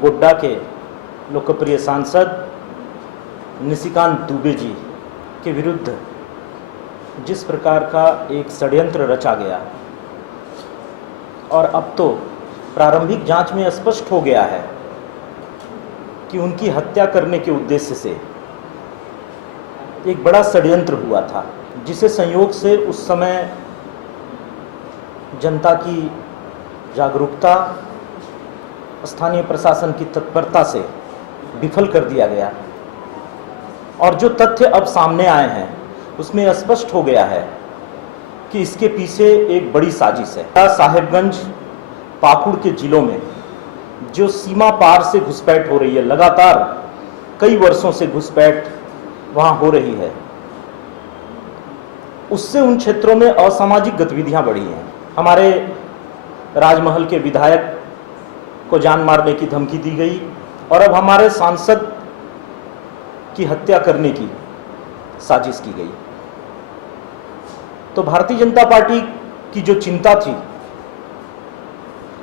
गोड्डा के लोकप्रिय सांसद निशिकांत दुबे जी के विरुद्ध जिस प्रकार का एक षड्यंत्र रचा गया और अब तो प्रारंभिक जांच में स्पष्ट हो गया है कि उनकी हत्या करने के उद्देश्य से एक बड़ा षड्यंत्र हुआ था, जिसे संयोग से उस समय जनता की जागरूकता, स्थानीय प्रशासन की तत्परता से विफल कर दिया गया। और जो तथ्य अब सामने आए हैं उसमें स्पष्ट हो गया है कि इसके पीछे एक बड़ी साजिश है। साहेबगंज, पाकुड़ के जिलों में जो सीमा पार से घुसपैठ हो रही है, लगातार कई वर्षों से घुसपैठ वहां हो रही है, उससे उन क्षेत्रों में असामाजिक गतिविधियां बढ़ी हैं। हमारे राजमहल के विधायक को जान मारने की धमकी दी गई और अब हमारे सांसद की हत्या करने की साजिश की गई। तो भारतीय जनता पार्टी की जो चिंता थी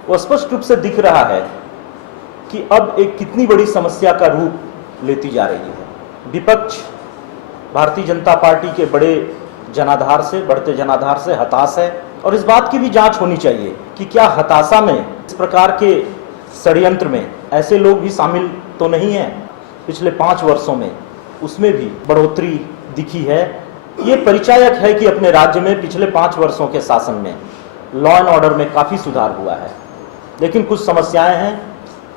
वो स्पष्ट रूप से दिख रहा है कि अब एक कितनी बड़ी समस्या का रूप लेती जा रही है। विपक्ष भारतीय जनता पार्टी के बढ़ते जनाधार से हताश है और इस बात की भी जांच होनी चाहिए कि क्या हताशा में, इस प्रकार के षड्यंत्र में ऐसे लोग भी शामिल तो नहीं हैं। पिछले 5 वर्षों में उसमें भी बढ़ोतरी दिखी है। ये परिचायक है कि अपने राज्य में पिछले 5 वर्षों के शासन में लॉ एंड ऑर्डर में काफ़ी सुधार हुआ है, लेकिन कुछ समस्याएं हैं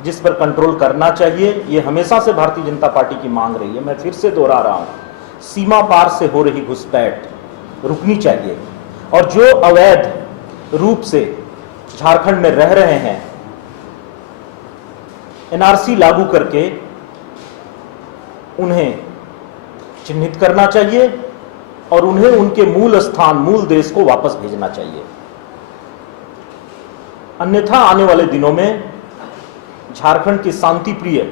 जिस पर कंट्रोल करना चाहिए। ये हमेशा से भारतीय जनता पार्टी की मांग रही है। मैं फिर से दोहरा रहा हूँ, सीमा पार से हो रही घुसपैठ रुकनी चाहिए और जो अवैध रूप से झारखंड में रह रहे हैं, एनआरसी लागू करके उन्हें चिन्हित करना चाहिए और उन्हें उनके मूल स्थान, मूल देश को वापस भेजना चाहिए। अन्यथा आने वाले दिनों में झारखंड की शांति प्रिय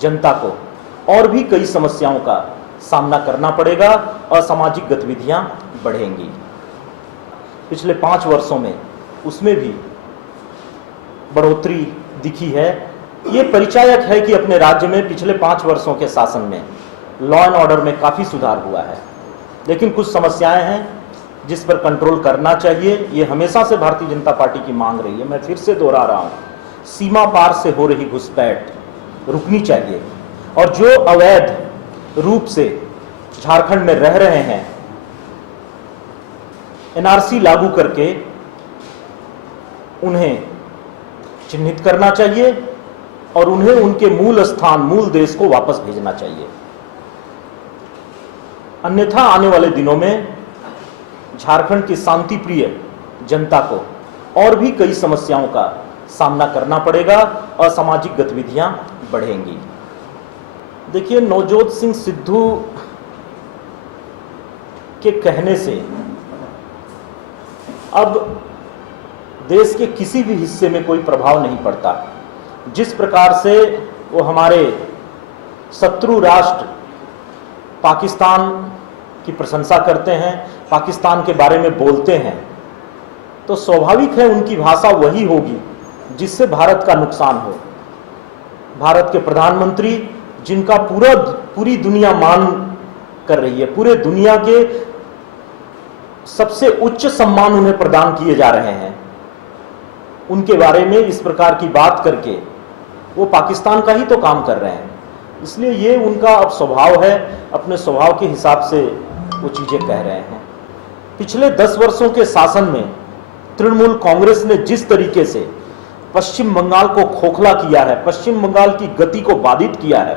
जनता को और भी कई समस्याओं का सामना करना पड़ेगा और सामाजिक गतिविधियां बढ़ेंगी। पिछले 5 वर्षों में उसमें भी बढ़ोतरी दिखी है। ये परिचायक है कि अपने राज्य में पिछले 5 वर्षों के शासन में लॉ एंड ऑर्डर में काफ़ी सुधार हुआ है, लेकिन कुछ समस्याएं हैं जिस पर कंट्रोल करना चाहिए। ये हमेशा से भारतीय जनता पार्टी की मांग रही है। मैं फिर से दोहरा रहा हूँ, सीमा पार से हो रही घुसपैठ रुकनी चाहिए और जो अवैध रूप से झारखंड में रह रहे हैं, एनआरसी लागू करके उन्हें चिन्हित करना चाहिए और उन्हें उनके मूल स्थान, मूल देश को वापस भेजना चाहिए। अन्यथा आने वाले दिनों में झारखंड की शांति प्रिय जनता को और भी कई समस्याओं का सामना करना पड़ेगा और सामाजिक गतिविधियां बढ़ेंगी। देखिए, नवजोत सिंह सिद्धू के कहने से अब देश के किसी भी हिस्से में कोई प्रभाव नहीं पड़ता। जिस प्रकार से वो हमारे शत्रु राष्ट्र पाकिस्तान की प्रशंसा करते हैं, पाकिस्तान के बारे में बोलते हैं, तो स्वाभाविक है उनकी भाषा वही होगी जिससे भारत का नुकसान हो। भारत के प्रधानमंत्री, जिनका पूरी दुनिया मान कर रही है, पूरे दुनिया के सबसे उच्च सम्मान उन्हें प्रदान किए जा रहे हैं, उनके बारे में इस प्रकार की बात करके वो पाकिस्तान का ही तो काम कर रहे हैं। इसलिए ये उनका अब स्वभाव है, अपने स्वभाव के हिसाब से वो चीज़ें कह रहे हैं। पिछले 10 वर्षों के शासन में तृणमूल कांग्रेस ने जिस तरीके से पश्चिम बंगाल को खोखला किया है, पश्चिम बंगाल की गति को बाधित किया है,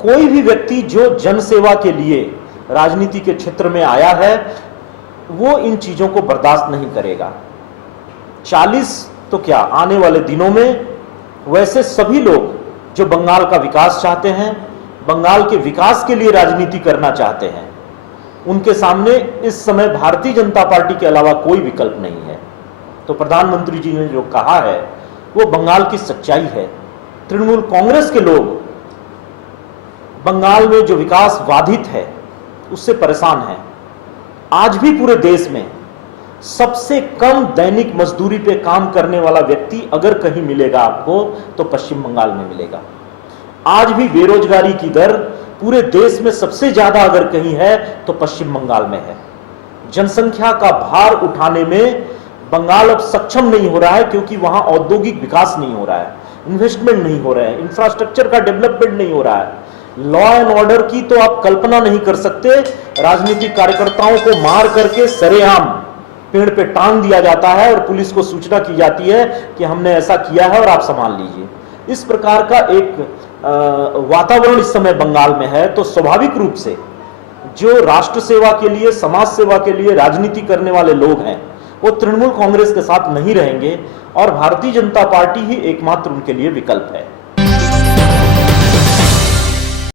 कोई भी व्यक्ति जो जनसेवा के लिए राजनीति के क्षेत्र में आया है वो इन चीज़ों को बर्दाश्त नहीं करेगा। 40 तो क्या, आने वाले दिनों में वैसे सभी लोग जो बंगाल का विकास चाहते हैं, बंगाल के विकास के लिए राजनीति करना चाहते हैं, उनके सामने इस समय भारतीय जनता पार्टी के अलावा कोई विकल्प नहीं है। तो प्रधानमंत्री जी ने जो कहा है वो बंगाल की सच्चाई है। तृणमूल कांग्रेस के लोग बंगाल में जो विकास बाधित है उससे परेशान हैं। आज भी पूरे देश में सबसे कम दैनिक मजदूरी पे काम करने वाला व्यक्ति अगर कहीं मिलेगा आपको तो पश्चिम बंगाल में मिलेगा। आज भी बेरोजगारी की दर पूरे देश में सबसे ज्यादा अगर कहीं है तो पश्चिम बंगाल में है। जनसंख्या का भार उठाने में बंगाल अब सक्षम नहीं हो रहा है, क्योंकि वहां औद्योगिक विकास नहीं हो रहा है, इन्वेस्टमेंट नहीं हो रहा है, इंफ्रास्ट्रक्चर का डेवलपमेंट नहीं हो रहा है। लॉ एंड ऑर्डर की तो आप कल्पना नहीं कर सकते। राजनीतिक कार्यकर्ताओं को मार करके सरेआम पेड़ पे टांग दिया जाता है और पुलिस को सूचना की जाती है कि हमने ऐसा किया है और आप संभाल लीजिए। इस प्रकार का एक वातावरण इस समय बंगाल में है। तो स्वाभाविक रूप से जो राष्ट्र सेवा के लिए, समाज सेवा के लिए राजनीति करने वाले लोग हैं वो तृणमूल कांग्रेस के साथ नहीं रहेंगे और भारतीय जनता पार्टी ही एकमात्र उनके लिए विकल्प है।